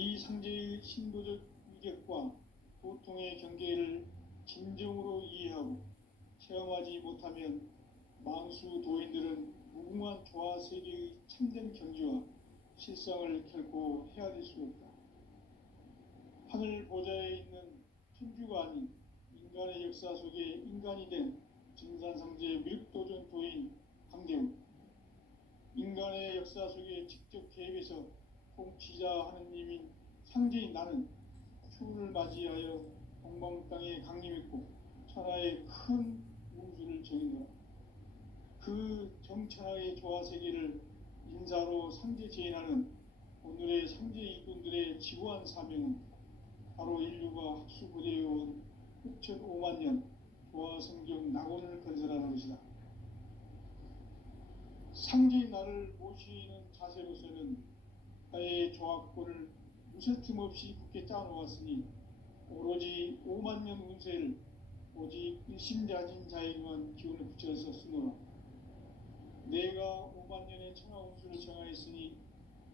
이 상제의 신도적 위력과 고통의 경계를 진정으로 이해하고 체험하지 못하면 망수 도인들은 무궁한 조화 세계의 참된 경지와 실상을 결코 헤아릴 수 없다. 하늘 보좌에 있는 천주가 아닌 인간의 역사 속에 인간이 된 증산상제 미륵도전 도인 강대우, 인간의 역사 속에 직접 개입해서 통치자 하느님인 상제인 나는 추운을 맞이하여 공방 땅에 강림했고 천하의 큰 운수를 정인노라. 그 정천하의 조화세계를 인사로 상제 제인하는 오늘의 상제 일꾼들의 지구한 사명은 바로 인류가 학수고대해온 6,500만 년 조화성경 낙원을 건설하는 것이다. 상제인 나를 모시는 자세로서는 나의 조합권을 무쇠 틈 없이 굳게 짜놓았으니 오로지 5만 년 운세를 오직 일심자진 자에게만 기운을 붙여서 쓰노라. 내가 5만 년의 천하 운수를 정하였으니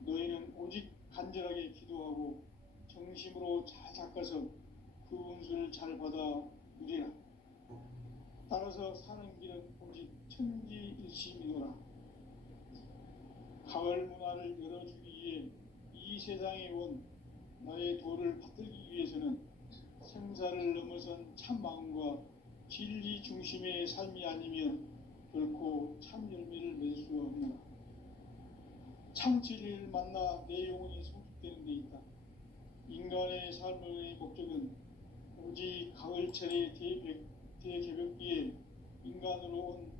너희는 오직 간절하게 기도하고 정심으로 잘 닦아서 그 운수를 잘 받아 누리라. 따라서 사는 길은 오직 천지일심이노라. 가을 문화를 열어주기 위해 이 세상에 온 나의 도를 받들기 위해서는 생사를 넘어선 참 마음과 진리 중심의 삶이 아니면 결코 참 열매를 맺을 수 없노라. 참 진리를 만나 내 영혼이 성숙되는 데 있다. 인간의 삶의 목적은 오직 가을철의 대개벽기에 인간으로 온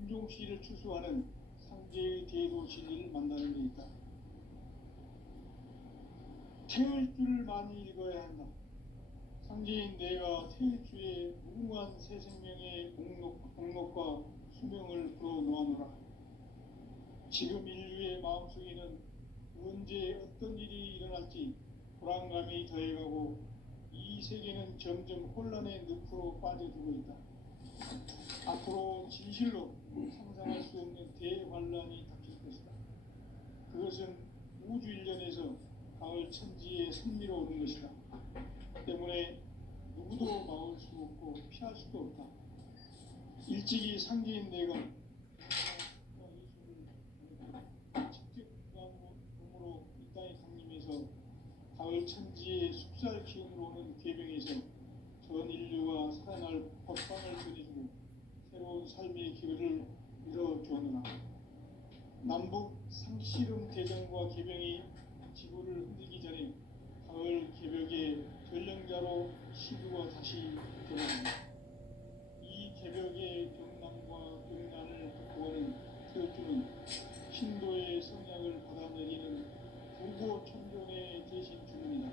인종시를 추수하는 상제의 대도 진리를 만나는 데 있다. 태을 줄을 많이 읽어야 한다. 상제인 내가 태을 주에 무궁한 새 생명의 공록과 수명을 불어놓아노라. 지금 인류의 마음속에는 언제 어떤 일이 일어날지 불안감이 더해가고 이 세계는 점점 혼란의 늪으로 빠져들고 있다. 앞으로 진실로 상상할 수 없는 대환란이 닥칠 것이다. 그것은 우주 일련에서 가을 천지에 선미로 오는 것이다. 때문에 누구도 막을 수 없고 피할 수도 없다. 일찍이 상제인 내가 예수를 직접 몸으로 이 땅에 강림해서 가을 천지의 숲살 기운으로 오는 계병에서 전 인류가 살아날 법방을 전해주고 새로운 삶의 기회를 열어주었노라. 남북 상씨름 대전과 계병이 지구를 흔들기 전에 가을 개벽의 전령자로 시부가 다시 드러난다. 이 개벽의 경남과 경난을 극복하는 태어주는 신도의 성약을 받아내리는 부고 천존의 대신 주문이다.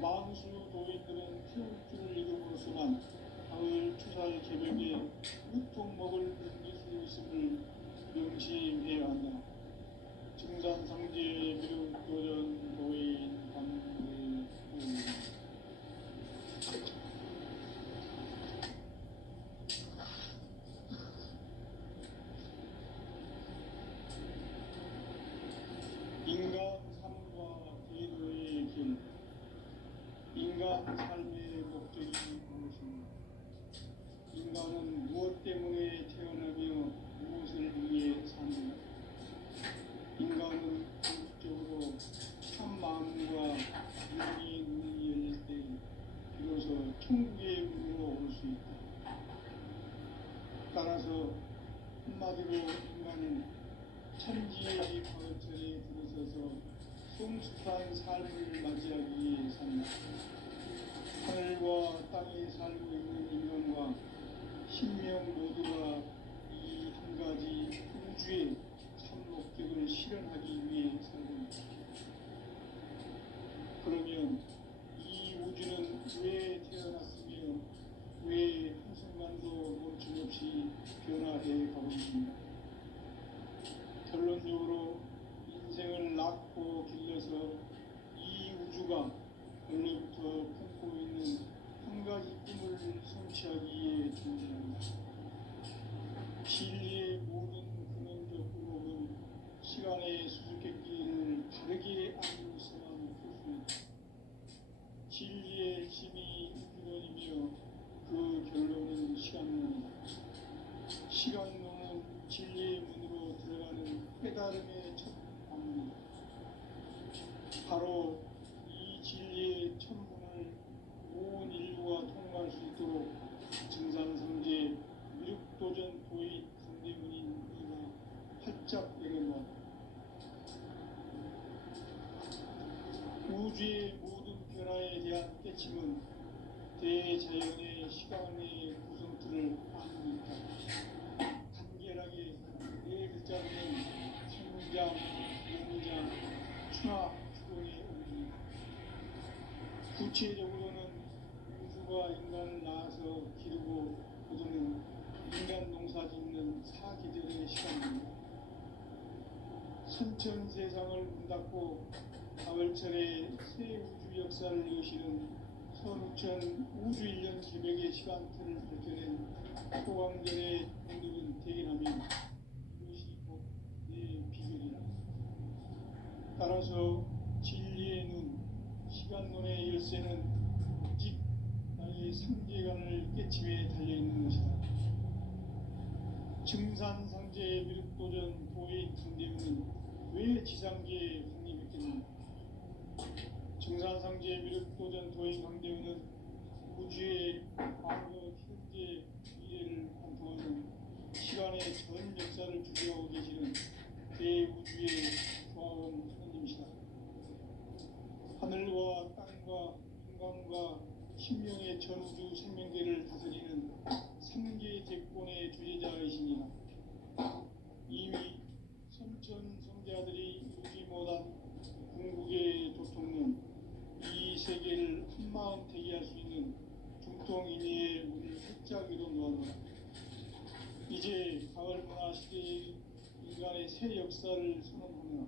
망수 도인들은 태울줄을 읽음으로써만 가을 추살 개벽에 우통먹을 넘길 수 있음을 명심해야 한다. 증산상제의 미륵도전 도인 강대우. 인간 삶과 제도의 길. 인간 삶의 목적이 무엇인가? 인간은 무엇 때문에 태어나며 무엇을 위해 사는가? 인간은 궁극적으로 참 마음과 윤리의 눈이 열릴 때 비로소 천국의 문으로 올 수 있다. 따라서 한마디로 인간은 천지의 가을철에 들어서서 성숙한 삶을 맞이하기 위해 산다. 하늘과 땅에 살고 있는 인간과 신명 모두가 이 한 가지 우주의 참 목적을 실현하기 위해 살고 있다. 그러면 이 우주는 왜 태어났으며 왜 한순간도 멈춤없이 변화해 가고 있습니까? 결론적으로 인생을 낳고 길러서 이 우주가 원래부터 품고 있는 한 가지 꿈을 성취하기 위해 존재한다. 진리의 모든 근원적 의혹은 시간의 수수께끼를 다르게 알고서만 풀 수 시간론이다. 시간론은 진리의 문으로 들어가는 깨달음의 첫 방문이다. 바로 이 진리의 첫 문을 온 인류가 통과할 수 있도록 증산성제 미륵도전 도의 강대문인 이가 활짝 열어놓았다. 우주의 모든 변화에 대한 깨침은 대자연의 시간의 구성틀을 아는 있다. 간결하게 네 글자로는 생장, 용장, 추나 주동의 의미다. 구체적으로는 우주가 인간을 낳아서 기르고 거두는 인간 농사 짓는 사계절의 시간입니다. 선천 세상을 문 닫고 가을철에 새 우주 역사를 여시는 선우천 우주 1년 개벽의 시간틀을 밝혀낸 소강전의 공덕은 대견하며 이것이 곧 내 비결이라. 따라서 진리의 눈, 시간론의 열쇠는 오직 나의 상제관을 깨침에 달려있는 것이다. 증산상제의 미륵도전 도의 강대문은 왜 지상계에 확립했겠는가? 증산상제의 미륵도전 도의 강대문은 우주의 과거, 현재, 미래를 관통하는 시간의 전 역사를 주재하고 계시는 대우주의 조화원 하느님이시다. 하늘과 땅과 인간과 신명의 전우주 생명계를 다스리는 3개 대권의 주제자이시니라. 이미 선천 성자들이 이루지 못한 궁극의 도통론, 이 세계를 한마음 대기할 수 있는 중통인의의 문을 활짝 열어놓았노라. 이제 가을 문화 시대의 인간의 새 역사를 선언하노라.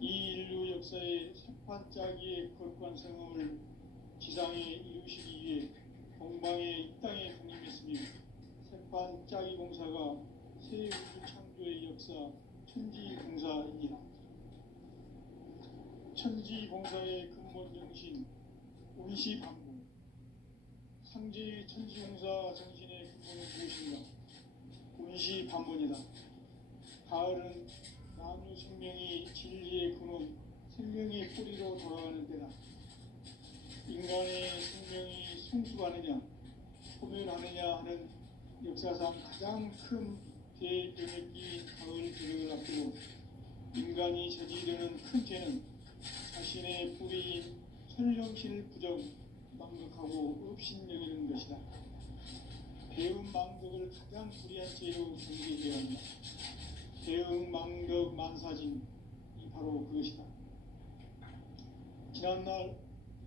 이 인류 역사의 새판짜기의 거룩한 성음을 지상에 이루시기 위해 동방의 이 땅에 독립했으며 새판짜기 공사가 새 우주 창조의 역사 천지공사이니라. 천지공사의 근본 정신 운시반복. 상제의 천지공사 정신의 근본은 무엇인가? 운시반복이다. 가을은 만유 생명이 진리의 근원, 생명의 뿌리로 돌아가는 때다. 인간의 생명이 성숙하느냐, 소멸하느냐 하는 역사상 가장 큰 대변혁기 가을 개벽을 앞두고 인간이 저지르는 큰 죄는 자신의 뿌리인 설령실 부정, 망극하고 업신여기는 것이다. 배움 망덕을 가장 불의한 죄로 정죄해야 한다. 배움 망덕 만사진이 바로 그것이다. 지난날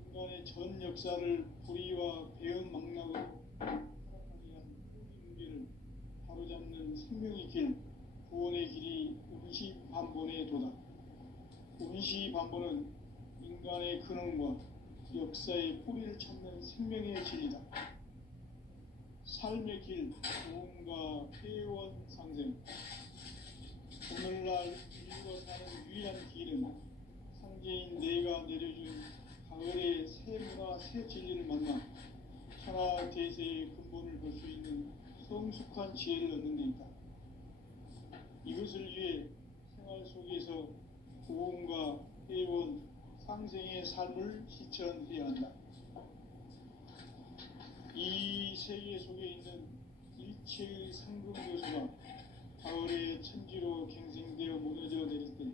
인간의 전 역사를 불의와 배움 망락으로 타락하게 한 뿌리 문제를 바로잡는 생명의 길, 구원의 길이 운시반본의 도다. 운시반본은 인간의 근원과 역사의 뿌리를 찾는 생명의 진리다. 삶의 길, 도움과 회원 상생. 오늘날 인류가 사는 유일한 길은 상제인 내가 내려준 가을의 새 문화, 새 진리를 만나 천하 대세의 근본을 볼 수 있는 성숙한 지혜를 얻는 데 있다. 이것을 위해 생활 속에서 도움과 회원, 상생의 삶을 실천해야 한다. 이 세계 속에 있는 일체의 상금 요소가 가을의 천지로 갱생되어 무너져 내릴 때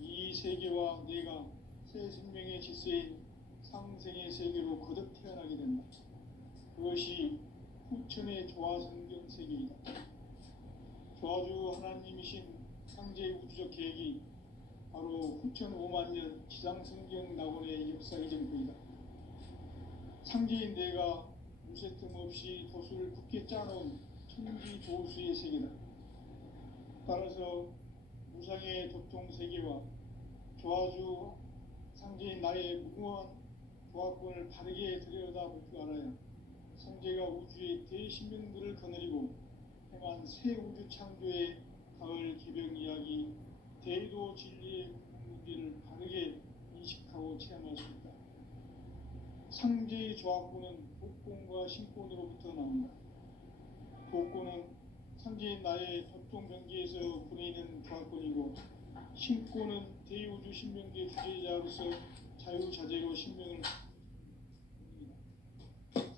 이 세계와 내가 새 생명의 질서인 상생의 세계로 거듭 태어나게 된다. 그것이 후천의 조화성경 세계이다. 조화주 하나님이신 상제 우주적 계획이 바로 후천 5만 년 지상성경 낙원의 역사의 정부이다. 상제인 내가 무쇠 틈 없이 도수를 굳게 짜놓은 천지 도수의 세계다. 따라서 무상의 도통 세계와 조화주 상제인 나의 무궁한 조화권을 바르게 들여다볼 줄 알아야 상제가 우주의 대신명들을 거느리고 행한 새 우주 창조의 가을 개벽 이야기, 대도 진리의 문제를 바르게 인식하고 체험할 수 있다. 상제의 조합구는 복권과 신권으로부터 나온다. 복권은 상제인 나의 접종 경계에서 보내는 조합권이고, 신권은 대우주 신명계 주제자로서 자유자재로 신명을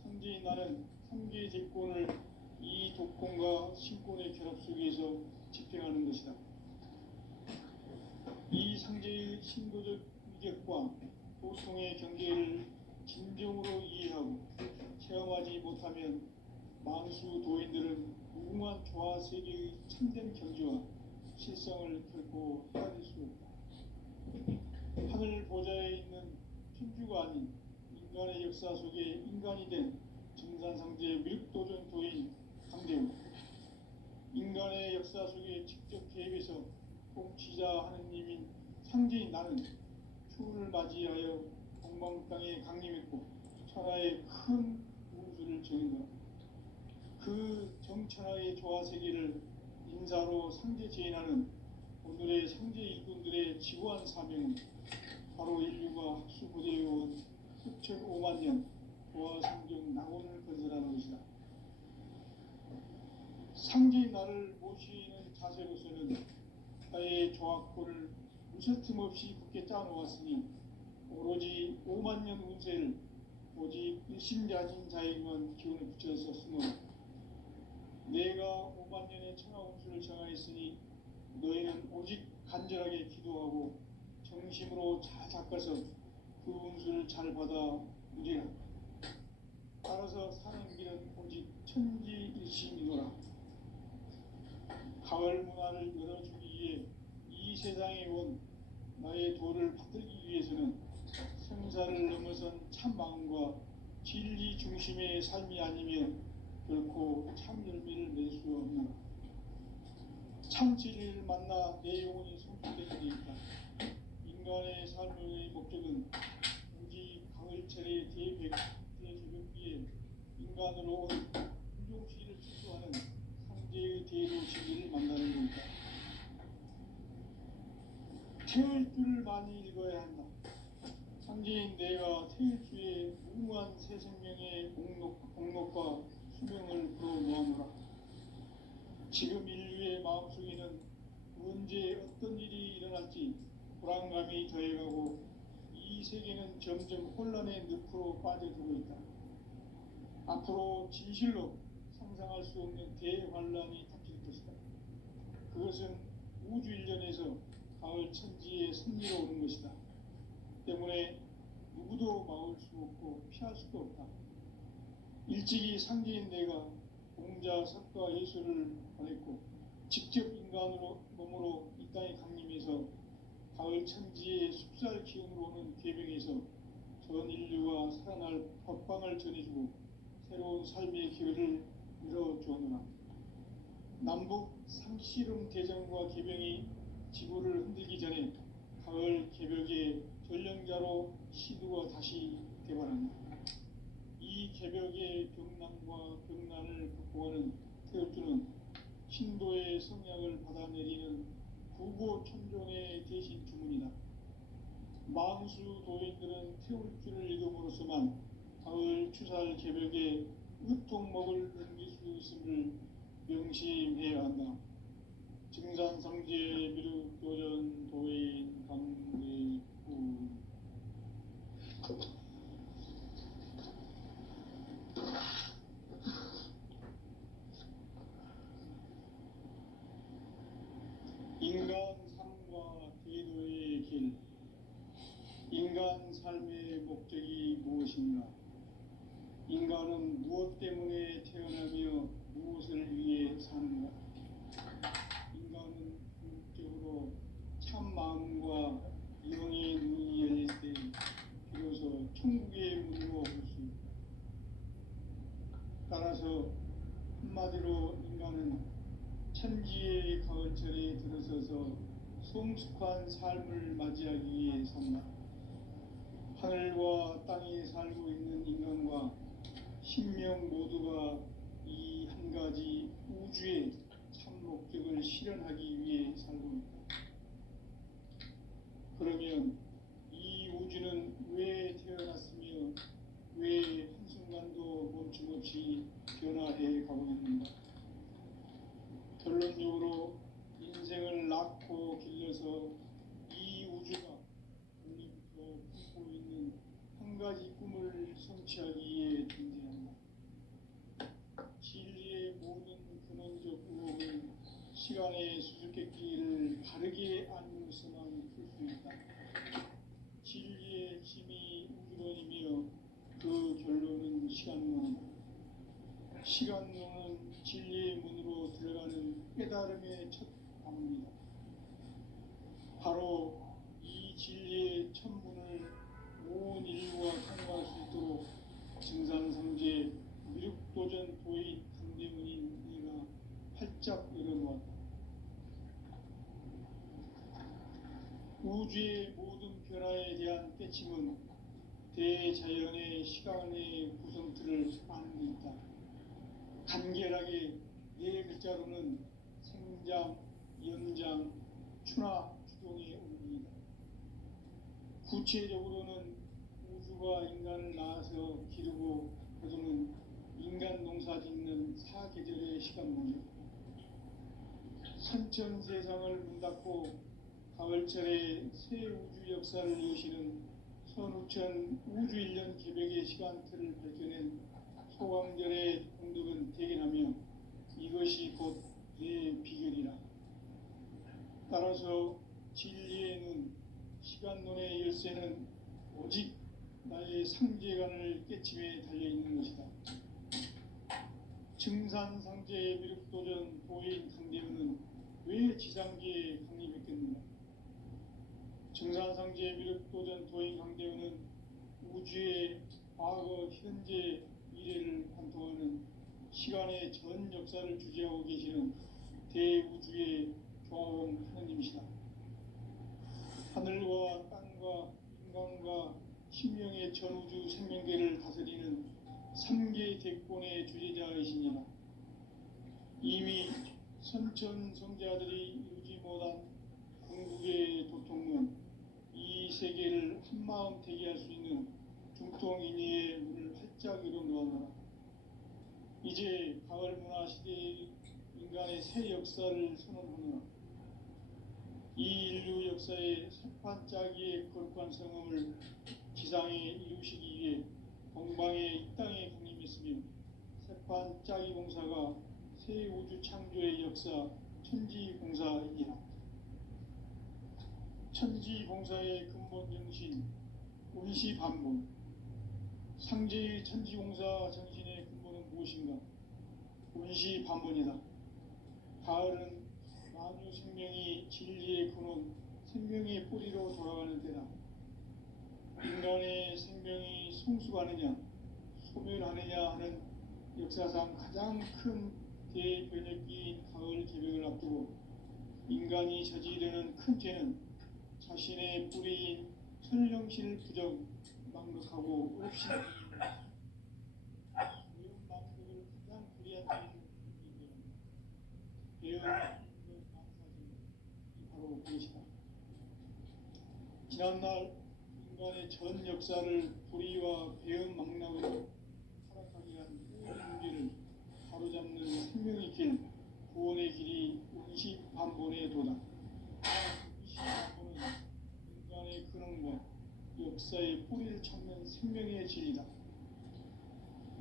상제인 나는 상계 제권을 이 독권과 신권의 결합 속에서 집행하는 것이다. 이 상제의 신도적 위격과 보통의 경계를 진정으로 이해하고 체험하지 못하면 만수 도인들은 무궁한 조화 세계의 참된 경지와 실성을 결코 헤아릴 수 없다. 하늘 보좌에 있는 천주가 아닌 인간의 역사 속에 인간이 된 정산상제 밀도전 도인 강대우, 인간의 역사 속에 직접 개입해서 통치자 하느님인 상제인 나는 추운을 맞이하여 동방 땅에 강림했고 천하의 큰 우주를 정인다. 그 정천하의 조화 세계를 인사로 상제 제인하는 오늘의 상제 일꾼들의 지구한 사명은 바로 인류가 학수부대해온 흑천 5만 년 조화 성경 낙원을 건설하는 것이다. 상제인 나를 모시는 자세로서는 나의 조합권을 무쇠틈 없이 굳게 짜놓았으니 오로지 5만 년 운세를 오직 일심자진 자에게만 기운을 붙여서 쓰노라. 내가 5만 년의 천하 운수를 정하였으니 너희는 오직 간절하게 기도하고 정심으로 잘 닦아서 그 운수를 잘 받아 누리라. 따라서 사는 길은 오직 천지일심이노라. 가을 문화를 열어주기 위해 이 세상에 온 나의 도를 받들기 위해서는 생사를 넘어선 참 마음과 진리 중심의 삶이 아니면 결코 참 열매를 낼 수 없노라. 참 진리를 만나 내 영혼이 성숙되게 되 있다. 인간의 삶의 목적은 오직 가을철의 대개벽기에 인간으로 온 인종시를 추구하는 상제의 대도 진리를 만나는 것이다. 태을 줄을 많이 읽어야 한다. 상제인 내가 태일주의 무궁한 새 생명의 공록과 수명을 불어놓아노라. 지금 인류의 마음속에는 언제 어떤 일이 일어날지 불안감이 더해가고 이 세계는 점점 혼란의 늪으로 빠져들고 있다. 앞으로 진실로 상상할 수 없는 대환란이 닥칠 것이다. 그것은 우주 일련에서 가을 천지의 섭리로 오는 것이다. 때문에 누구도 막을 수 없고 피할 수도 없다. 일찍이 상제인 내가 공자, 석가, 예수를 보냈고 직접 인간으로 몸으로 이 땅에 강림해서 가을 천지의 숲살 기운으로 오는 계명에서 전 인류가 살아날 법방을 전해주고 새로운 삶의 기회를 열어주었노라. 남북 상씨름 대전과 계병이 지구를 흔들기 전에 가을 개벽의 전령자로 시두가 다시 개발한다. 이 개벽의 병난과 병난을 극복하는 태엽주는 신도의 성약을 받아내리는 구보천존의 대신 주문이다. 만수 도인들은 태울주를 읽음으로써만 가을 추살 개벽의 으통목을 넘길 수 있음을 명심해야 한다. 증산상제 미륵도전 도인 강대구. 인간 삶과 대도의 길. 인간 삶의 목적이 무엇인가? 인간은 무엇 때문에 태어나며 무엇을 위해 사는가? 인간은 궁극적으로 참 마음과 영의 눈이 열릴 때 비로소 천국의 문으로 올 수 있다. 따라서 한마디로 인간은 천지의 가을철에 들어서서 성숙한 삶을 맞이하기 위해 산다. 하늘과 땅에 살고 있는 인간과 신명 모두가 이 한 가지 우주의 참 목적을 실현하기 위해 살고 있다. 그러면 이 우주는 왜 태어났으며 왜 다시 변화해 가보겠습니다. 결론적으로 인생을 낳고 길러서 이 우주가 원래부터 품고 있는 한 가지 꿈을 성취하기 위해 존재한다. 진리의 모든 근원적 의혹은 시간의 수수께끼를 바르게 알면서만 풀 수 있다. 진리의 힘이 우주론이며 그 결론은 시간론이다. 시간론은 진리의 문으로 들어가는 깨달음의 첫 방문이다. 바로 이 진리의 첫 문을 온 인류가 통과할 수 있도록 증산상제 미륵도전 도인 강대문인 네가 활짝 열어놓았다. 우주의 모든 변화에 대한 깨침은 대자연의 시간의 구성틀을 아는 데 있다. 간결하게 네 글자로는 생장, 연장, 추나 주동의 원리이다. 구체적으로는 우주가 인간을 낳아서 기르고 거두는 인간 농사 짓는 사계절의 시간문이다. 선천 세상을 문 닫고 가을철에 새 우주 역사를 여시는 선우천 우주 1년 개백의 시간틀을 밝혀낸 소강절의 공덕은 대견하며 이것이 곧 내 비결이라. 따라서 진리의 눈, 시간론의 열쇠는 오직 나의 상제관을 깨침에 달려있는 것이다. 증산상제의 미륵도전 도인 강대문은 왜 지상계에 강림했겠는가? 증산상제의 미륵도전 도인 강대문은 우주의 과거, 현재, 미래를 관통하는 시간의 전 역사를 주재하고 계시는 대우주의 조화원 하느님이시다. 하늘과 땅과 인간과 신명의 전우주 생명계를 다스리는 3개 대권의 주재자이시니라. 이미 선천 성자들이 이루지 못한 궁극의 도통문, 이 세계를 한마음 되게 할 수 있는 중통인의의 문을 활짝 열어놓아라. 이제 가을 문화 시대의 인간의 새 역사를 선언하노라. 이 인류 역사의 새판짜기의 거룩한 성음을 지상에 이루시기 위해 동방의 이 땅에 강림했으며 새판짜기 공사가 새 우주 창조의 역사 천지공사이니라. 천지공사의 근본 정신 운시반본. 상제의 천지공사 정신의 근본은 무엇인가? 운시반본이다. 가을은 만유 생명이 진리의 근원, 생명의 뿌리로 돌아가는 때다. 인간의 생명이 성숙하느냐, 소멸하느냐 하는 역사상 가장 큰 대변혁기인 가을 개벽을 앞두고 인간이 저지르는 큰 죄는 자신의 뿌리인 천령실 부정, 망극하고 없이 배운 망극을 가장 불리한 죄인 배운 바로 그것이다. 지난날 인간의 전 역사를 불의와 배은 망락으로 타락하게 한 모든 문제를 바로잡는 생명의 길, 구원의 길이 운시반본에 도다. 운시반본은 인간의 근원과 역사의 뿌리를 찾는 생명의 진리다.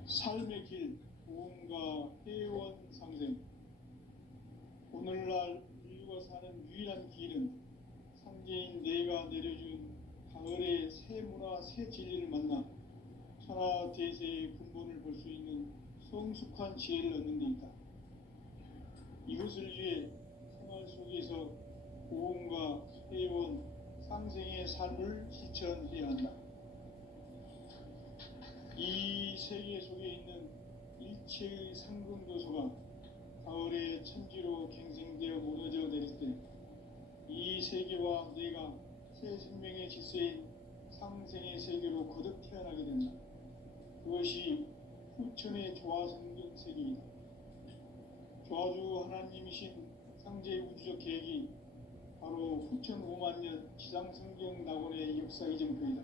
삶의 길, 구원과 회원 상생. 오늘날 인류가 사는 유일한 길은 상제인 내가 내려준 가을의 새 문화, 새 진리를 만나 천하 대세의 근본을 볼 수 있는 성숙한 지혜를 얻는 데 있다. 이것을 위해 생활 속에서 고온과 회원, 상생의 삶을 실천해야 한다. 이 세계 속에 있는 일체의 상근도소가 가을의 천지로 갱생되어 무너져 내릴 때 이 세계와 내가 새 생명의 질서인 상생의 세계로 거듭 태어나게 된다. 그것이 후천의 조화성경 세계이다. 조화주 하나님이신 상제의 우주적 계획이 바로 후천 5만 년 지상성경 낙원의 역사 이정표이다.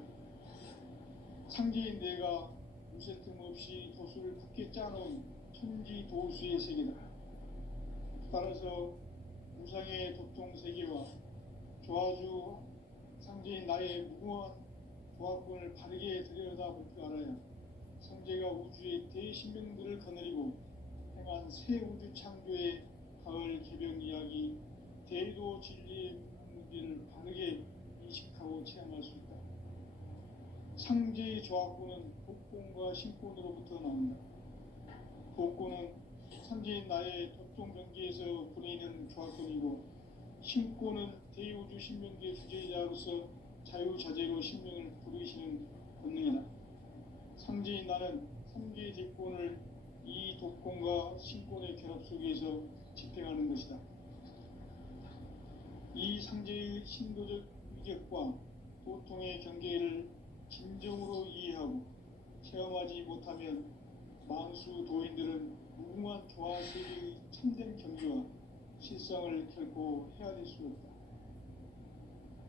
상제인 내가 무쇠 틈 없이 도수를 굳게 짜놓은 천지 도수의 세계다. 따라서 우상의 도통 세계와 조화주 상제인 나의 무궁한 조합권을 바르게 들여다볼 줄 알아야 성제가 우주의 대신명들을 거느리고 행한 새 우주 창조의 가을 개변 이야기, 대도 진리의 문제를 바르게 인식하고 체험할 수 있다. 상제의 조합권은 복권과 신권으로부터 나온다. 복권은 상제인 나의 도통 경계에서 보내는 조합권이고, 신권은 대우주 신명계 주제자로서 자유자재로 신명을 부르시는 권능이다. 상제인 나는 3개의 대권을 이 독권과 신권의 결합 속에서 집행하는 것이다. 이 상제의 신도적 위격과 도통의 경계를 진정으로 이해하고 체험하지 못하면 만수 도인들은 무궁한 조화 세계의 참된 경지와 실상을 결코 헤아릴 수 없다.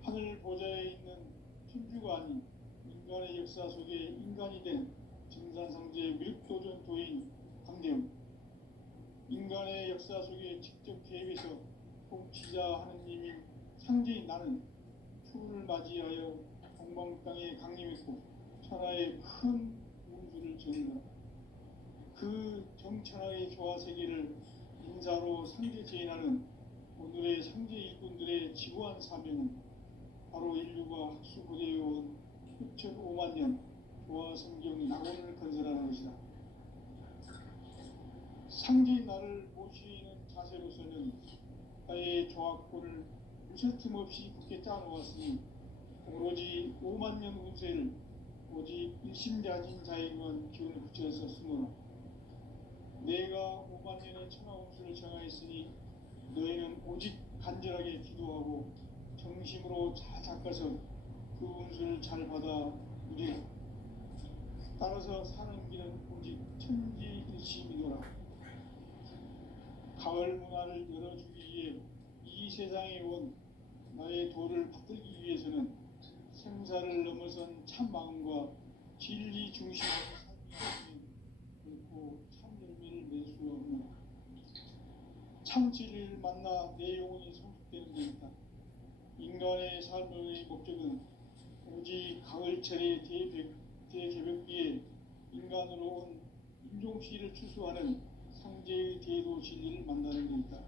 하늘 보좌에 있는 천주가 아닌 인간의 역사 속에 인간이 된 증산상제 밀도전 도인 강대웅, 인간의 역사 속에 직접 개입해서 통치자 하느님인 상제인 나는 추후를 맞이하여 동방 땅에 강림했고 천하의 큰 운수를 지은다. 그 정천하의 조화 세계를 인사로 상제 제인하는 오늘의 상제 일꾼들의 지구한 사명은 바로 인류가 학수 고대해온 6,500만 년 조화 성경 낙원을 건설하는 것이다. 상제인 나를 모시는 자세로서는 나의 조합권을 무쇠 틈 없이 굳게 짜놓았으니 오로지 5만 년 운세를 오직 일심자진 자에게만 기운을 붙여서 쓰노라. 내가 5만 년의 천하 운수를 정하였으니 너희는 오직 간절하게 기도하고 정심으로 잘 닦아서 그 운수를 잘 받아 누리라. 따라서 사는 길은 오직 천지일심이노라. 가을 문화를 열어주기 위해 이 세상에 온 나의 도를 받들기 위해서는 생사를 넘어선 참 마음과 진리 중심의 삶이 결코 참 열매를 낼 수 없노라. 참 진리를 만나 내 영혼이 성숙되는 데 있다. 인간의 삶의 목적은 오직 가을철의 대개벽기에 인간으로 온 인종씨를 추수하는 상제의 대도 진리를 만나는 데 있다.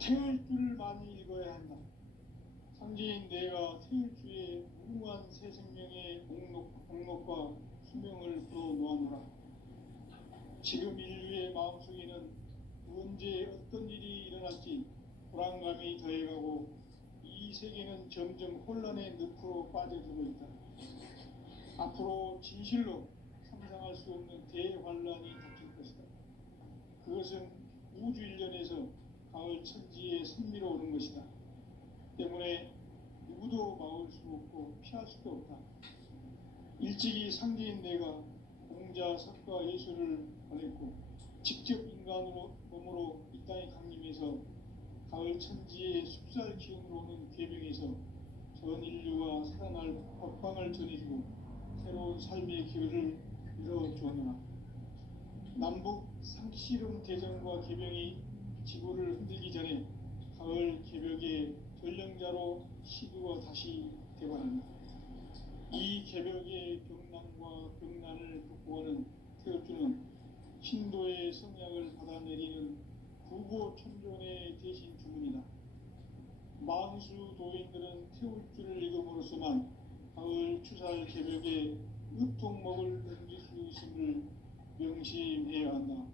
태을 줄을 많이 읽어야 한다. 상제인 내가 태을 주에 무궁한 새 생명의 공록과 수명을 불어놓아노라. 지금 인류의 마음속에는 언제 어떤 일이 일어날지 불안감이 더해가고 이 세계는 점점 혼란의 늪으로 빠져들고 있다. 앞으로 진실로 상상할 수 없는 대환란이 닥칠 것이다. 그것은 우주 일련에서 가을 천지의 선미로 오는 것이다. 때문에 누구도 막을 수 없고 피할 수도 없다. 일찍이 상제인 내가 공자, 석가, 예수를 보냈고 직접 인간으로 몸으로 이 땅에 강림해서 가을 천지의 숲살 기운으로 오는 궤병에서 전 인류가 살아날 법방을 전해주고 새로운 삶의 기회를 열어주었노라. 남북 상씨름 대전과 개병이 지구를 흔들기 전에 가을 개벽의 전령자로 시두가 다시 되관한다. 이 개벽의 병난과 병난을 극복하는 태엽주는 신도의 성약을 받아내리는 구고천존의 대신 주문이다. 만수 도인들은 태울주를 읽음으로써만 가을 추살 개벽의 의통목을 넘길 수 있음을 명심해야 한다.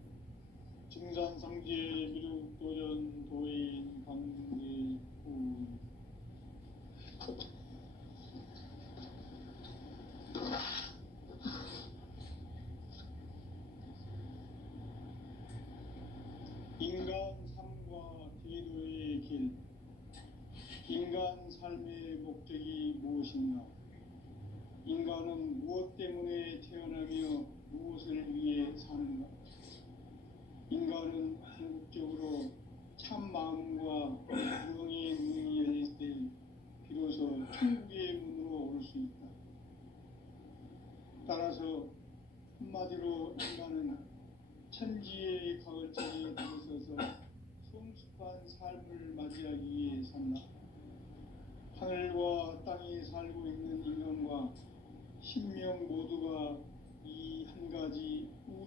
증산상제 미륵도전 도인 강대우. 인간 삶과 대도의 길. 인간 삶의 목적이 무엇인가? 인간은 무엇 때문에 태어나며 무엇을 위해 사는가? 인간은 궁극적으로 참 마음과 영의 문이 열릴 때 비로소 천국의 문으로 올 수 있다.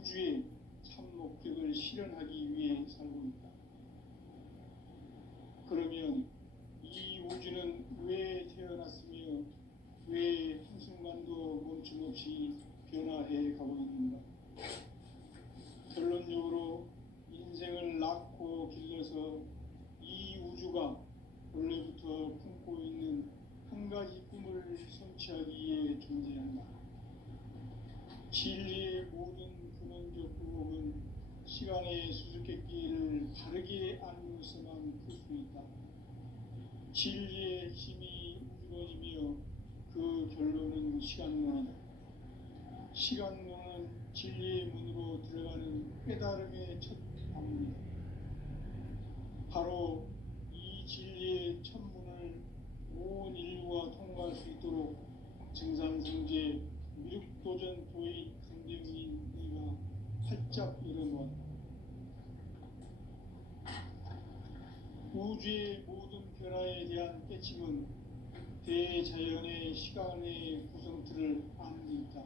우주의 참 목적을 실현하기 위해 살고 있다. 그러면 이 우주는 왜 태어났으며 왜 한순간도 멈춤없이 변화해 가고 있는가? 결론적으로 인생을 낳고 길러서 이 우주가 원래부터 품고 있는 한 가지 꿈을 성취하기 위해 존재한다. 진리의 모든 근원적 의혹은 시간의 수수께끼를 바르게 알고서만 풀 수 있다. 진리의 힘이 우주론이며 그 결론은 시간론이다. 시간론은 진리의 문으로 들어가는 깨달음의 첫 방문이다. 바로 이 진리의 첫 문을 온 인류가 통과할 수 있도록 증산성제 미륵도전 도의 강대문인 네가 활짝 열어놓았다. 우주의 모든 변화에 대한 깨침은 대자연의 시간의 구성틀을 아는 데 있다.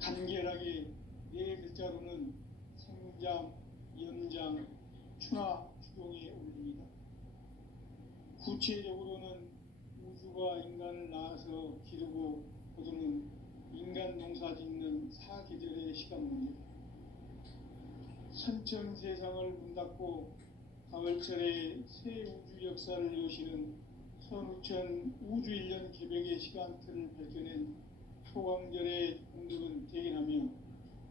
간결하게 네 글자로는 생장, 연장, 추나 추동의 원리이다. 구체적으로는 우주가 인간을 낳아서 기르고 거두는 인간 농사 짓는 사계절의 시간 문제. 선천 세상을 문 닫고 가을철에 새 우주 역사를 여시는 선우천 우주 1년 개벽의 시간틀을 밝혀낸 소강절의 공덕은 대견하며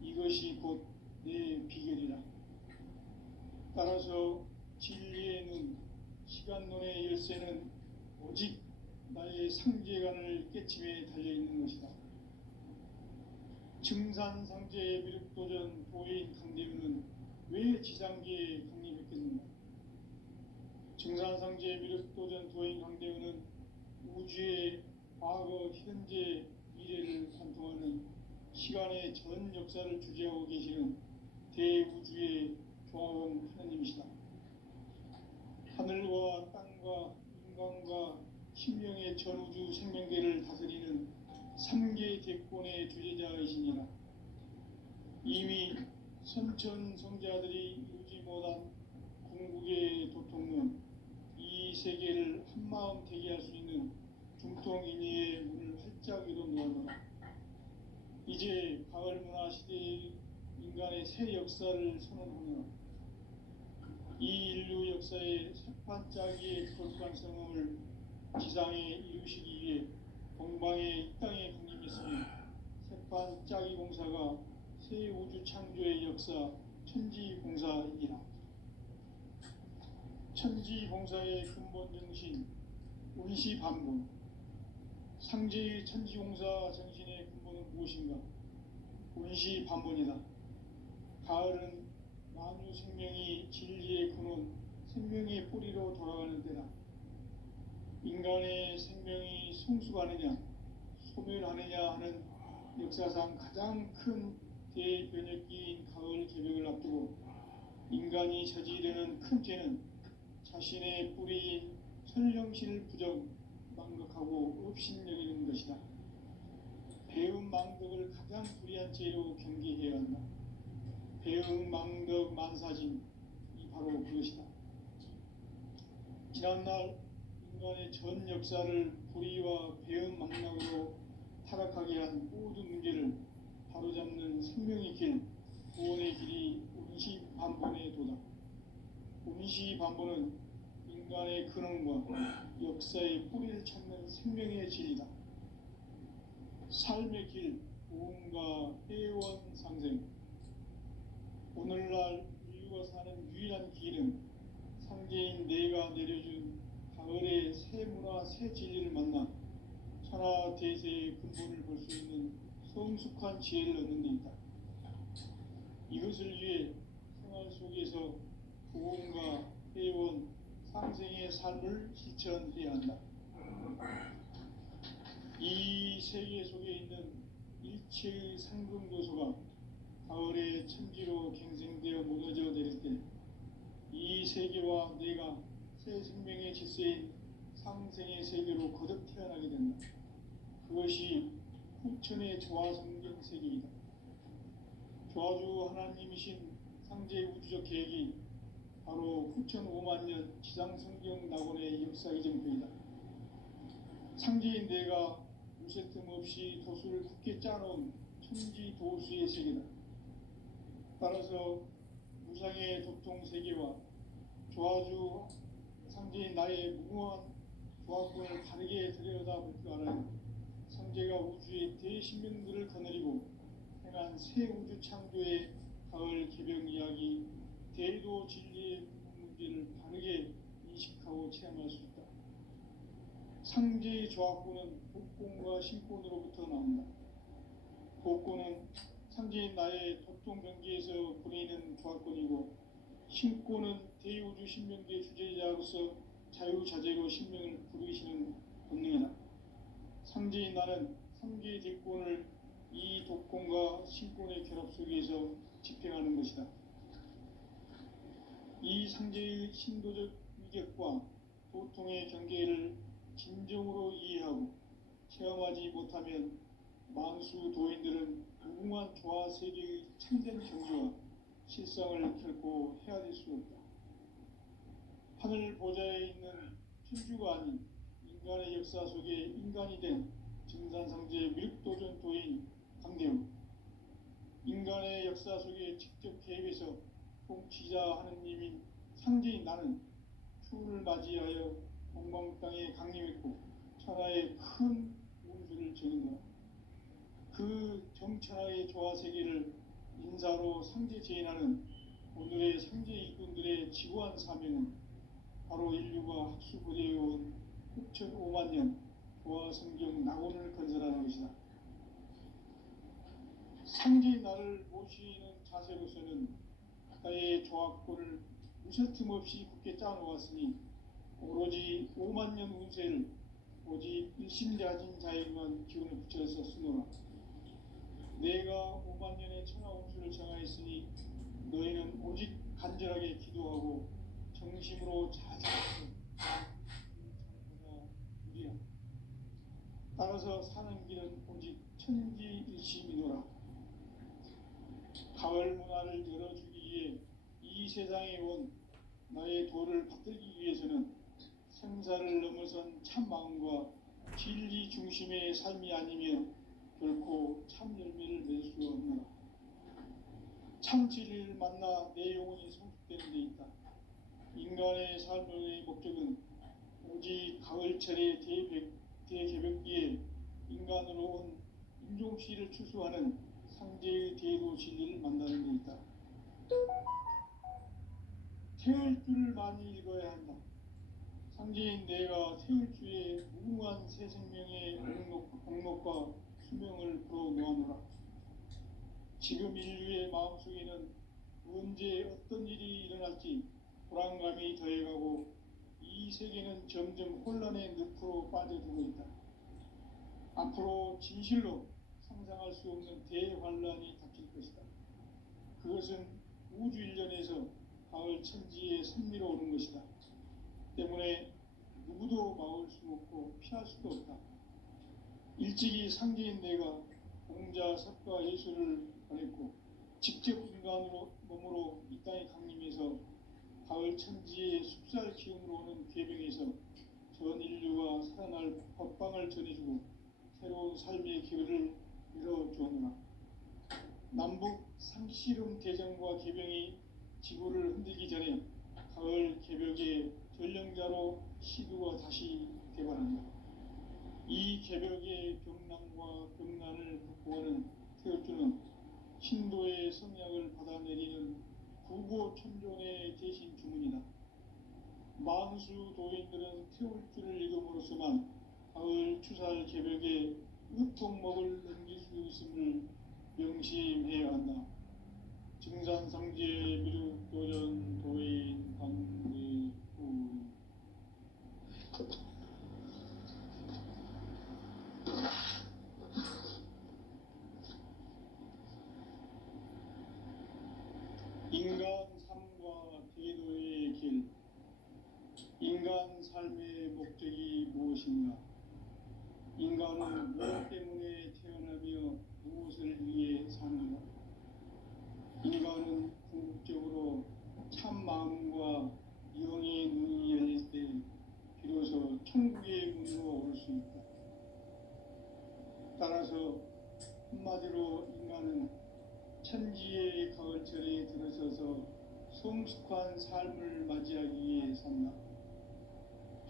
이것이 곧 내 비결이라. 따라서 진리의 눈, 시간론의 열쇠는 오직 나의 상제관을 깨침에 달려있는 것이다. 증산상제의 미륵도전 도인 강대윤은 왜 지상계에 강림했겠는가? 증산상제의 미륵도전 도인 강대윤은 우주의 과거, 현재, 미래를 관통하는 시간의 전 역사를 주재하고 계시는 대우주의 조화원 하나님이시다. 하늘과 땅과 인간과 신명의 전우주 생명계를 다스리는 3계 대권의 주제자이시니라. 이미 선천 성자들이 이루지 못한 궁극의 도통론, 이 세계를 한마음 되게 할 수 있는 중통인의의 문을 활짝 열어놓아노라. 이제 가을 문화 시대의 인간의 새 역사를 선언하며 이 인류 역사의 새판짜기의 거룩한 성음을 지상에 이루시기 위해 동방의 이 땅에 강림했으니 새판짜기 공사가 새 우주 창조의 역사 천지공사이니라. 천지공사의 근본 정신 운시반본. 상제의 천지공사 정신의 근본은 무엇인가? 운시반본이다. 가을은 만유 생명이 진리의 근원, 생명의 뿌리로 돌아가는 때다. 인간의 생명이 성숙하느냐, 소멸하느냐 하는 역사상 가장 큰 대변혁기인 가을 개벽을 앞두고 인간이 저지르는 큰 죄는 자신의 뿌리인 천령신을 망각하고 업신여기는 것이다. 배운 망덕을 가장 불의한 죄로 경계해야 한다. 배운 망덕 만사진이 바로 그것이다. 지난날 인간의 전 역사를 불의와 배은 망락으로 타락하게 한 모든 문제를 바로잡는 생명의 길, 구원의 길이 운시반본의 도다. 운시반본은 인간의 근원과 역사의 뿌리를 찾는 생명의 진리다. 삶의 길, 구원과 회원 상생. 오늘날 인류가 사는 유일한 길은 상제인 내가 내려준 가을의 새 문화, 새 진리를 만나 천하 대세의 근본을 볼 수 있는 성숙한 지혜를 얻는 데 있다. 이것을 위해 생활 속에서 구원과 회원, 상생의 삶을 실천해야 한다. 이 세계 속에 있는 일체의 상금 요소가 가을의 천지로 갱생되어 무너져 내릴 때 이 세계와 내가 새 생명의 질서인 상생의 세계로 거듭 태어나게 된다. 그것이 후천의 조화성경 세계이다. 조아주 하나님이신 상제 우주적 계획이 바로 9,500만 년 지상성경 낙원의 역사의 정표이다. 상제인 내가 무쇠 틈 없이 도수를 굳게 짜놓은 천지 도수의 세계다. 따라서 무상의 도통 세계와 조아주 상제인 나의 무궁한 조합권을 바르게 들여다볼 줄 알아야 상제가 우주의 대신명들을 거느리고 행한 새 우주 창조의 가을 개병 이야기, 대도 진리의 문제를 바르게 인식하고 체험할 수 있다. 상제의 조합권은 복권과 신권으로부터 나온다. 복권은 상제인 나의 도통 경계에서 보내는 조합권이고, 신권은 대우주 신명계 주제자로서 자유자재로 신명을 부르시는 본능이다. 상제인 나는 3개의 대권을 이 독권과 신권의 결합 속에서 집행하는 것이다. 이 상제의 신도적 위격과 도통의 경계를 진정으로 이해하고 체험하지 못하면 만수 도인들은 무궁한 조화 세계의 참된 경지와 실상을 결코 헤아릴 수 없다. 하늘 보좌에 있는 천주가 아닌 인간의 역사 속에 인간이 된 증산상제 밀도전 도인 강대우, 인간의 역사 속에 직접 개입해서 통치자 하느님인 상제인 나는 추운을 맞이하여 동방 땅에 강림했고 천하의 큰 운수를 전한 것. 그 정천하의 조화 세계를 인사로 상제 제인하는 오늘의 상제 일꾼들의 지구한 사명은 바로 인류가 학수고대해온 9,500만 년 조화 성경 낙원을 건설하는 것이다. 상제인 나를 모시는 자세로서는 나의 조합권을 무쇠틈 없이 굳게 짜놓았으니 오로지 5만 년 운세를 오직 일심자진 자에게만 기운을 붙여서 쓰노라. 내가 5만 년의 천하 운수를 정하였으니 너희는 오직 간절하게 기도하고 정심으로 자제하고 우리야. 따라서 사는 길은 오직 천지일심이노라. 가을 문화를 열어주기 위해 이 세상에 온 나의 도를 받들기 위해서는 생사를 넘어선 참 마음과 진리 중심의 삶이 아니면 결코 참 열매를 맺을 수 없노라. 참 진리를 만나 내 영혼이 성숙되는 데 있다. 인간의 삶의 목적은 오직 가을철의 대개벽기에 인간으로 온 인종씨를 추수하는 상제의 대도 진리를 만나는 데 있다. 태울 줄을 많이 읽어야 한다. 상제인 내가 태울 주의 무궁한 새 생명의 공록과 수명을 불어놓아노라. 지금 인류의 마음속에는 언제 어떤 일이 일어날지 불안감이 더해가고 이 세계는 점점 혼란의 늪으로 빠져들고 있다. 앞으로 진실로 상상할 수 없는 대환란이 닥칠 것이다. 그것은 우주 일련에서 가을 천지의 선미로 오는 것이다. 때문에 누구도 막을 수 없고 피할 수도 없다. 일찍이 상제인 내가 공자, 석가, 예수를 보냈고 직접 인간으로 몸으로 이 땅에 강림해서 가을 천지의 숲살 기운으로 오는 계명에서 전 인류가 살아날 법방을 전해주고 새로운 삶의 기회를 열어주었노라. 남북 상씨름 대전과 계병이 지구를 흔들기 전에 가을 개벽의 전령자로 시두가 다시 개발한다. 이 개벽의 병난과 병난을 극복하는 태울주는 신도의 성약을 받아내리는 구고천존의 대신 주문이다. 만수 도인들은 태울주를 읽음으로써만 가을 추살 개벽의 으통목을 넘길 수 있음을 명심해야 한다. 증산상제 미륵도전 도인 강대우. 인간 삶과 대도의 길. 인간 삶의 목적이 무엇인가? 인간은 무엇 때문에 태어나며 무엇을 위해 사는가? 따라서 한마디로 인간은 천지의 가을철에 들어서서 성숙한 삶을 맞이하기 위해 산다.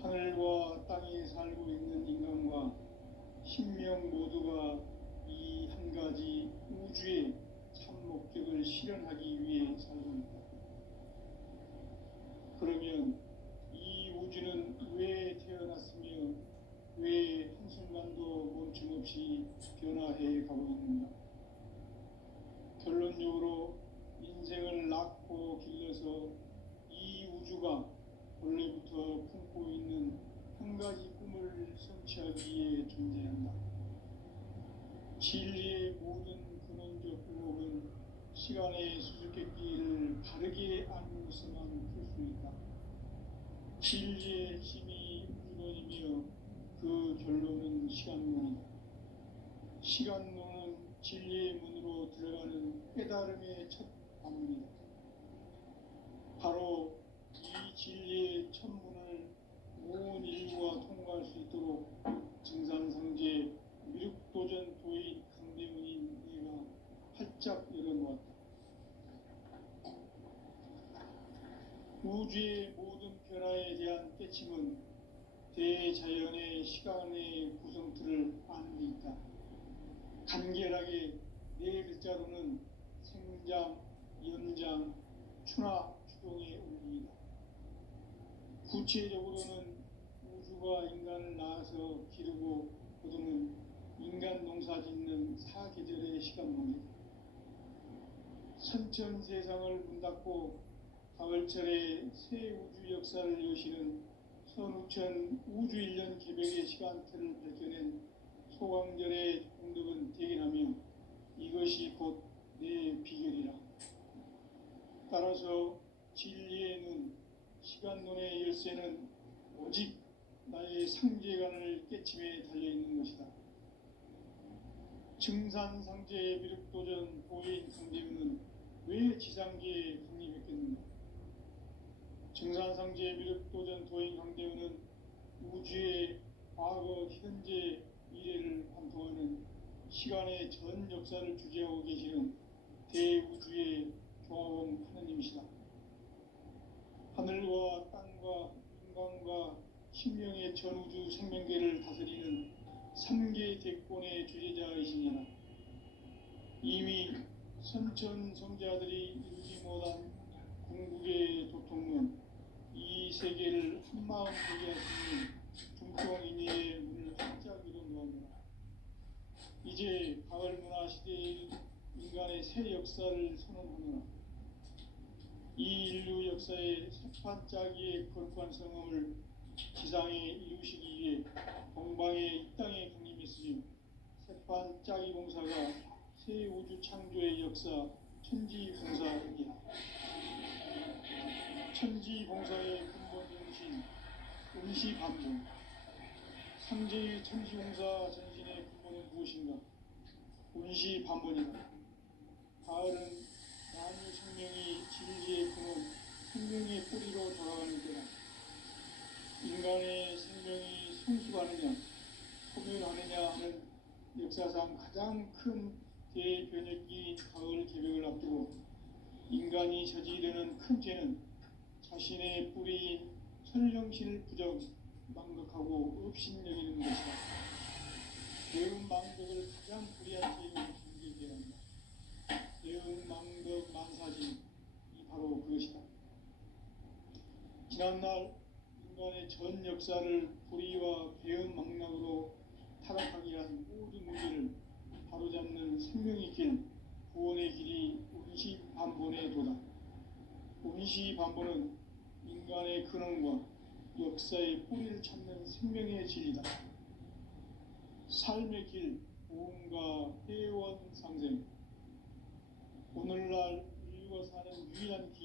하늘과 땅에 살고 있는 인간과 신명 모두가 이 한 가지 우주의 참 목적을 실현하기 위해 살고 있다. 그러면 이 우주는 왜 태어났으며 왜 한순간도 멈춤없이 변화해 가고 있는가? 결론적으로 인생을 낳고 길러서 이 우주가 원래부터 품고 있는 한 가지 꿈을 성취하기 위해 존재한다. 진리의 모든 근원적 의혹은 시간의 수수께끼를 바르게 알고서만 풀 수 있다. 진리의 핵심이 우주론이며 그 결론은 시간론이다. 시간론은 진리의 문으로 들어가는 깨달음의 첫 방문이다. 바로 이 진리의 첫 문을 온 인류가 통과할 수 있도록 증산상제 미륵도전 도인 강대문인 내가 활짝 열어놓았다. 우주의 모든 변화에 대한 깨침은 대자연의 시간의 구성틀을 아는 데 있다. 간결하게 네 글자로는 생장, 연장, 추나 추동의 원리이다. 구체적으로는 우주가 인간을 낳아서 기르고 거두는 인간 농사 짓는 사계절의 시간론이다. 선천 세상을 문 닫고 가을철에 새 우주 역사를 여시는 선우천 우주일년 개벽의 시간틀을 밝혀낸 소강절의 공덕은 대견하며 이것이 곧 내 비결이라. 따라서 진리의 눈, 시간론의 열쇠는 오직 나의 상제관을 깨침에 달려있는 것이다. 증산상제의 미륵도전 도인 강대문은 왜 지상계에 강림했겠는가? 증산상제의 미륵도전 도인 강대문은 우주의 과거, 현재, 미래를 관통하는 시간의 전 역사를 주재하고 계시는 대우주의 조화원 하느님이시다. 하늘과 땅과 인간과 신명의 전우주 생명계를 다스리는 3개 대권의 주재자이시니라. 이미 선천 성자들이 이루지 못한 궁극의 도통문, 이 세계를 한마음 되게 하시는 중통인의의 문을 활짝 열어놓았노라. 이제 가을 문화 시대의 인간의 새 역사를 선언하노라. 이 인류 역사의 새판짜기의 거룩한 성음을 지상에 이루시기 위해 동방의 이 땅에 강림했으며 새판짜기 봉사가 새 우주 창조의 역사 천지봉사이다. 천지봉사의 근본 정신 음시반본. 삼재의 천지봉사 전신의 근본은 무엇인가? 음시반본이다. 가을은 만유 생명이 진리의 근원, 생명의 뿌리로 돌아가는 때다. 인간의 생명이 성숙하느냐, 소멸하느냐 하는 역사상 가장 큰 대변혁기인 가을 개벽을 앞두고 인간이 저지르는 큰 죄는 자신의 뿌리인 선령신을 부정, 망각하고 업신여기는 것이다. 배운 망덕을 가장 불의한 죄로 정죄해야 한다. 배운 망덕 만사진이 바로 그것이다. 지난날 인간의 전 역사를 불의와 배은 망락으로 타락하게 한 모든 문제를 바로잡는 생명의 길, 구원의 길이 운시반본의 도다. 운시반본은 인간의 근원과 역사의 뿌리를 찾는 생명의 진리다. 삶의 길, 보험과 회원 상생. 오늘날 인류가 사는 유일한 기회